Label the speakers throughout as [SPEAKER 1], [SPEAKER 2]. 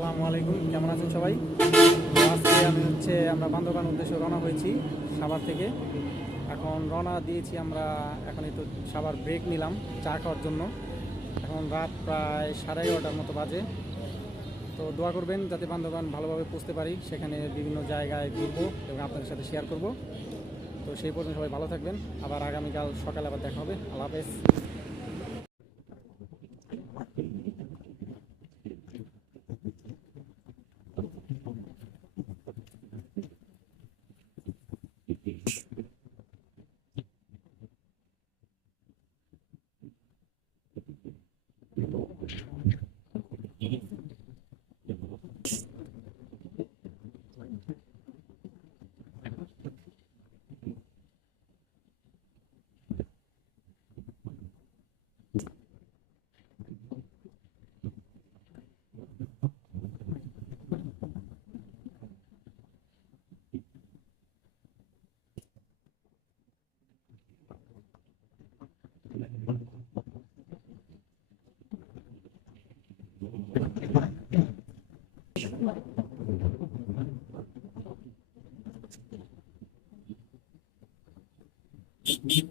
[SPEAKER 1] আসসালামু আলাইকুম। কেমন আছেন সবাই? আজকে আমি হচ্ছে আমরা বান্দরবান উদ্দেশ্যে রওনা হয়েছি সাভার থেকে। এখন রওনা দিয়েছি আমরা এখন একটু সাভার ব্রেক নিলাম চা খাওয়ার জন্য। এখন রাত প্রায় সাড়ে এগারোটার মতো বাজে। তো দোয়া করবেন যাতে বান্দরবান ভালোভাবে পৌঁছতে পারি। সেখানে বিভিন্ন জায়গায় ঘুরবো এবং আপনাদের সাথে শেয়ার করব। তো সেই পর্যন্ত সবাই ভালো থাকবেন। আবার আগামীকাল সকালে আবার দেখা হবে। আল্লাহ হাফেজ। Thank you.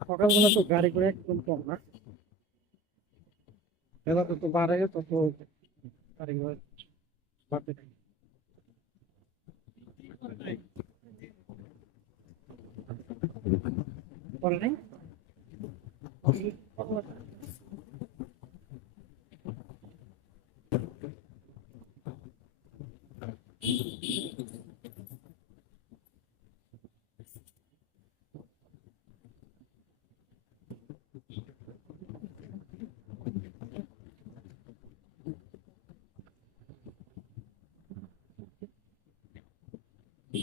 [SPEAKER 1] সকালবেলা তো গাড়ি করে একদম কম না। এবার তো বাড়ে তত গাড়ি করে বাড়তে থাকে করে নাই?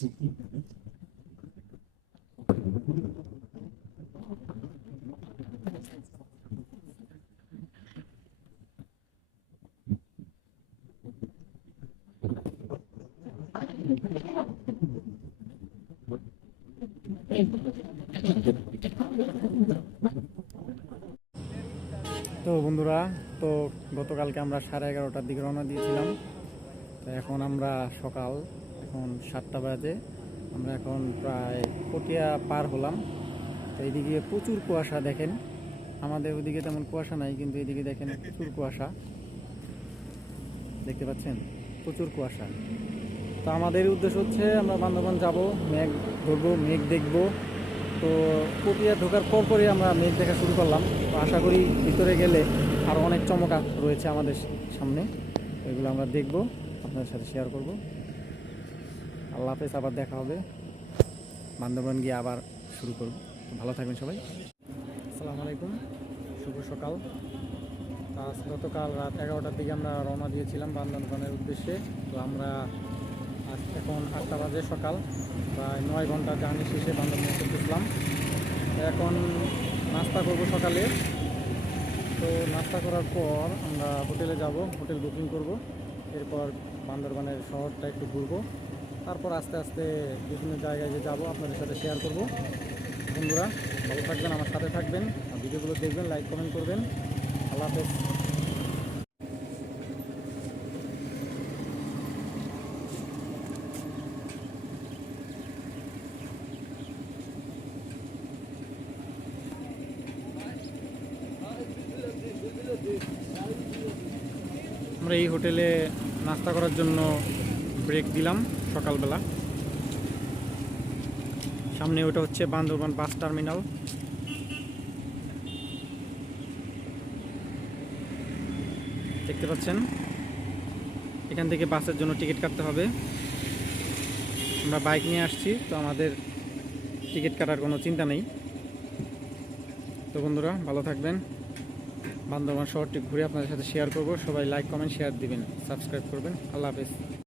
[SPEAKER 1] তো বন্ধুরা তো গতকালকে আমরা সাড়ে এগারোটার দিকে রওনা দিয়েছিলাম। এখন আমরা সকাল এখন সাতটা বাজে। আমরা এখন প্রায় পটিয়া পার হলাম। তো এইদিকে প্রচুর কুয়াশা দেখেন। আমাদের ওদিকে তেমন কুয়াশা নাই, কিন্তু এদিকে দেখেন প্রচুর কুয়াশা। দেখতে পাচ্ছেন? প্রচুর কুয়াশা। তো আমাদের উদ্দেশ্য হচ্ছে আমরা বান্দরবান যাব, মেঘ ধরবো, মেঘ দেখব। তো প্রক্রিয়া ঢোকার পর পরই আমরা মেঘ দেখা শুরু করলাম। তো আশা করি ভিতরে গেলে আরও অনেক চমকা রয়েছে আমাদের সামনে। এগুলো আমরা দেখব, আপনাদের সাথে শেয়ার করব। আল্লাহ হাফেজ, আবার দেখা হবে। বান্দরবান গিয়ে আবার শুরু করব। ভালো থাকবেন সবাই। আসসালামু আলাইকুম। শুভ সকাল। আজ গতকাল রাত এগারোটার দিকে আমরা রওনা দিয়েছিলাম বান্দরবানের উদ্দেশ্যে। তো আমরা আজ এখন আটটা বাজে সকাল, প্রায় নয় ঘণ্টা জার্নি শেষে বান্দরবান করতেছিলাম এখন নাস্তা করব সকালে। তো নাস্তা করার পর আমরা হোটেলে যাব, হোটেল বুকিং করব। এরপর বান্দরবানের শহরটা একটু ঘুরবো। তারপর আস্তে আস্তে বিভিন্ন জায়গায় যে যাব, আপনাদের সাথে শেয়ার করব। বন্ধুরা, ভালো থাকবেন, আমার সাথে থাকবেন। ভিডিওগুলো দেখবেন লাইক কমেন্ট করবেন। আল্লাহ হাফেজ। আমরা এই হোটেলে নাস্তা করার জন্য ব্রেক দিলাম সকালবেলা। সামনে ওটা হচ্ছে বান্দরবান বাস টার্মিনাল। দেখতে পাচ্ছেন? এখান থেকে বাসের জন্য টিকিট কাটতে হবে। আমরা বাইক নিয়ে আসছি, তো আমাদের টিকিট কাটার কোনো চিন্তা নেই। তো বন্ধুরা, ভালো থাকবেন। বান্দরবান শহরটি ঘুরে আপনাদের সাথে শেয়ার করব। সবাই লাইক কমেন্ট শেয়ার দিবেন। সাবস্ক্রাইব করবেন। আল্লাহ হাফেজ।